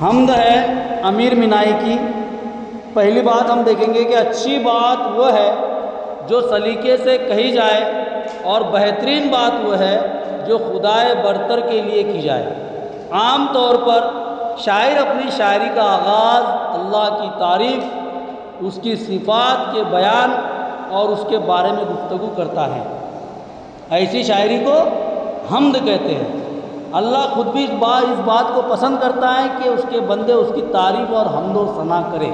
हम्द है अमीर मिनाई की। पहली बात हम देखेंगे कि अच्छी बात वह है जो सलीके से कही जाए और बेहतरीन बात वह है जो खुदाए बरतर के लिए की जाए। आम तौर पर शायर अपनी शायरी का आगाज़ अल्लाह की तारीफ़, उसकी सिफ़ात के बयान और उसके बारे में गुफ्तगू करता है। ऐसी शायरी को हम्द कहते हैं। अल्लाह खुद भी इस बात को पसंद करता है कि उसके बंदे उसकी तारीफ़ और हम्द और सना करें।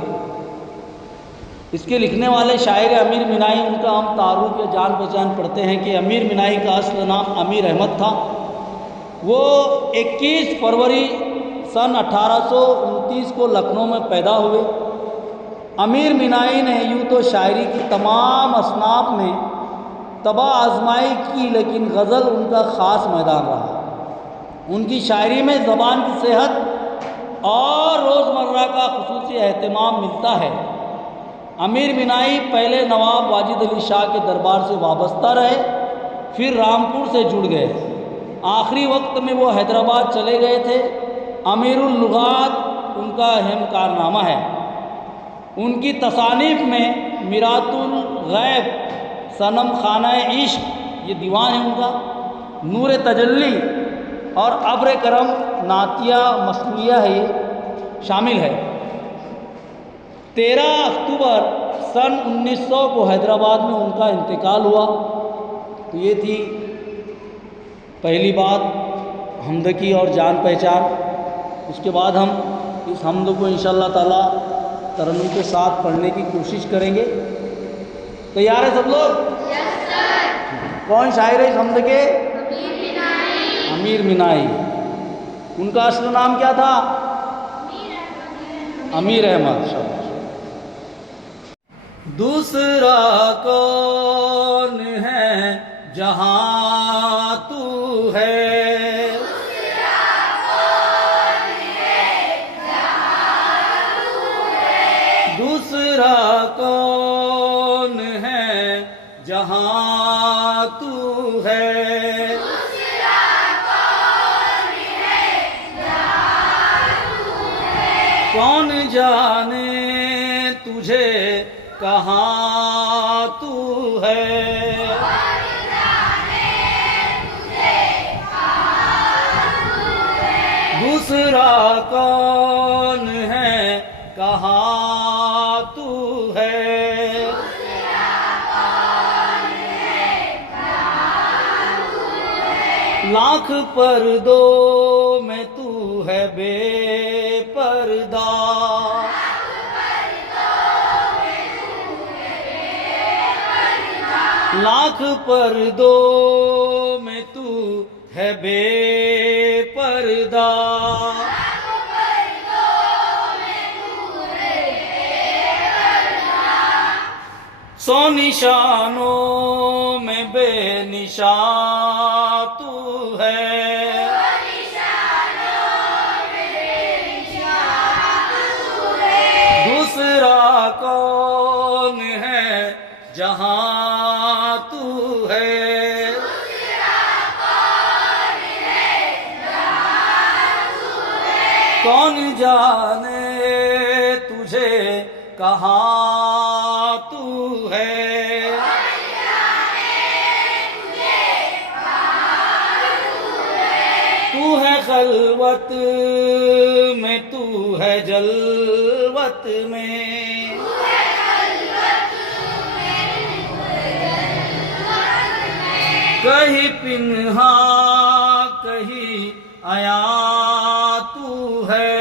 इसके लिखने वाले शायर अमीर मिनाई, उनका हम तारुफ या जान पहचान पढ़ते हैं कि अमीर मिनाई का असल नाम अमीर अहमद था। वो 21 फरवरी सन 1829 को लखनऊ में पैदा हुए। अमीर मिनाई ने यूँ तो शायरी की तमाम असनाफ में तबा आजमाई की, लेकिन गज़ल उनका ख़ास मैदान रहा। उनकी शायरी में ज़बान की सेहत और रोज़मर्रा का खुसूसी एहतमाम मिलता है। अमीर मिनाई पहले नवाब वाजिद अली शाह के दरबार से वाबस्ता रहे, फिर रामपुर से जुड़ गए। आखिरी वक्त में वो हैदराबाद चले गए थे। अमीरुल लुगात उनका अहम कारनामा है। उनकी तसानीफ़ में मिरातुल गैब, सनम खाना इश्क, ये दीवान है उनका, नूर तजल्ली और अब्र करम नातिया मसलिया है, ये शामिल है। 13 अक्टूबर सन 1900 को हैदराबाद में उनका इंतकाल हुआ। तो ये थी पहली बात हम्द की और जान पहचान। उसके बाद हम इस हम्द को इंशाअल्लाह ताला तरन्नुम के साथ पढ़ने की कोशिश करेंगे। तैयार है सब लोग? Yes sir. कौन शायर है इस हम्द के? अमीर मिनाई। अमीर मिनाई। उनका असली नाम क्या था? अमीर अहमद। शाबाश। दूसरा कौन है जहां तू है? दूसरा कौन है जहां तू है? दूसरा कौन है जहां तू है? कौन जाने तुझे कहाँ तू है? कौन जाने तुझे कहाँ तू है? दूसरा कौन है कहाँ तू है? दूसरा कौन है कहाँ तू है? लाख पर्दों में तू है बेपर्दा। लाख पर्दों में तू है बेपर्दा। सौ निशानों में बेनिशान तू है। दूसरा कौन है जहां तू है? कौन जाने तुझे कहाँ तू है? तू है खलवत में, तू है जलवत में। कहीं पिन्हा कहीं आया तू है।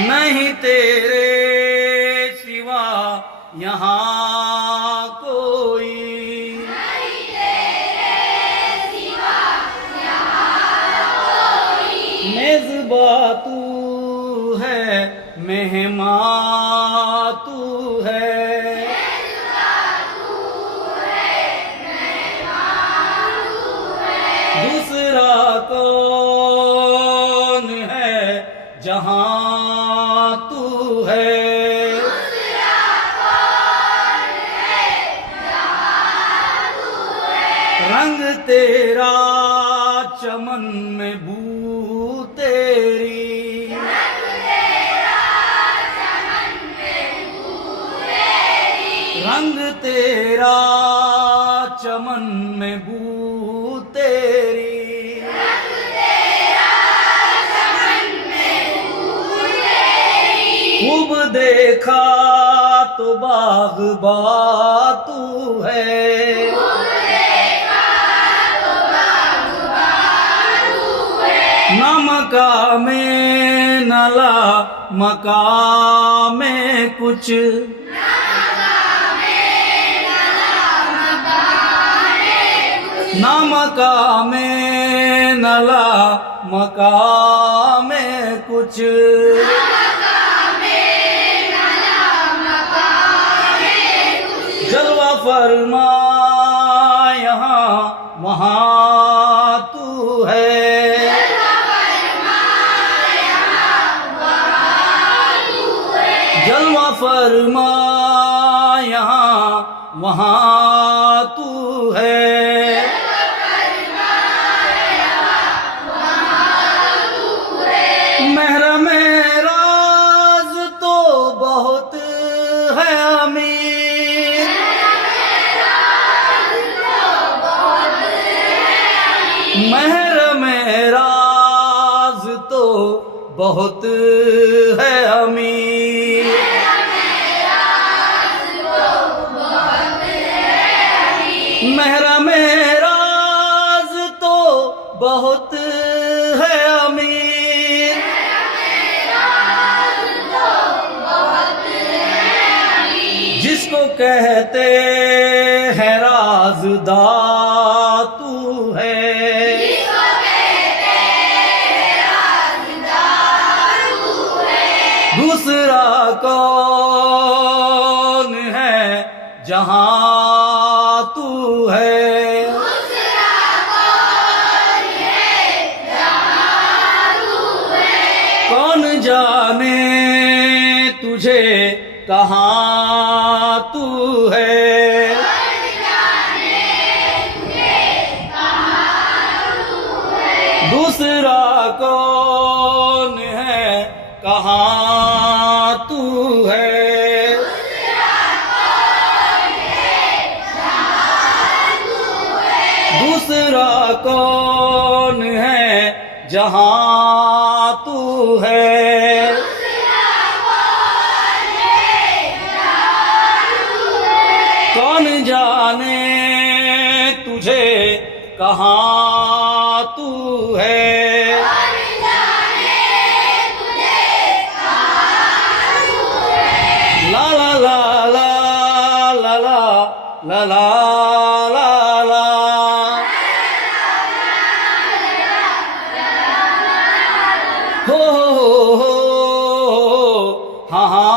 नहीं तेरे सिवा यहाँ कोई। मेज़बा तू है, मेहमान तू है। दूसरा कौन है जहां तू है? रंग तेरा चमन में बू तेरी, रंग तेरा चमन में बू तेरी, खूब देखा तो बाग़बा तू है, न मकामे न ला मकामे कुछ, न मकामे न ला मकामे कुछ, जलवा फरमा यहाँ वहाँ तू है, जलवा फरमा यहाँ वहाँ तू है, महरम राज तो बहुत है अमीर, महरम राज तो बहुत है अमीर, महरम राज तो बहुत है अमीर, जिसको कहते हैं राज़दार तू है, दूसरा कौन है जहां तू है, कौन जाने तुझे कहाँ तू है, दूसरा कौन है कहाँ तू है, दूसरा कौन है जहां तू है, कौन जाने तुझे कहाँ तू है, ला ला ला ला ला ला ला ला ला ला, हो हा हा